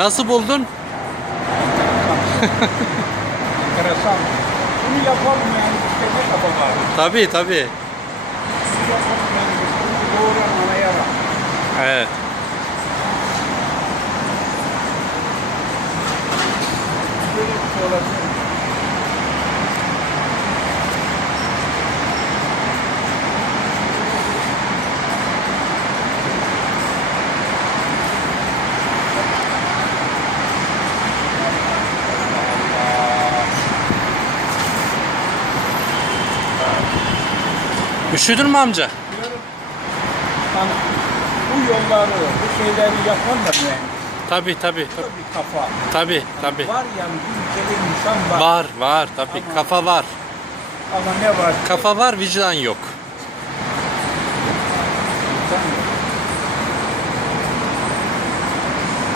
Nasıl buldun? Enteresan. Bunu yapamayan işte ne kafa var? Tabii tabii. Bunu yapamayan bunu doğuran ana yara. Evet. Böyle bir şey olabilir. Üşüdün mü amca? Hani bu yolları, bu şeyleri yapan da mühendis. Tabii tabii. Bu da bir kafa. Tabii tabii. Var yani bir ülkede insan var. Var var tabii. Ama- Kafa var. Ama ne var? Kafa var, vicdan yok.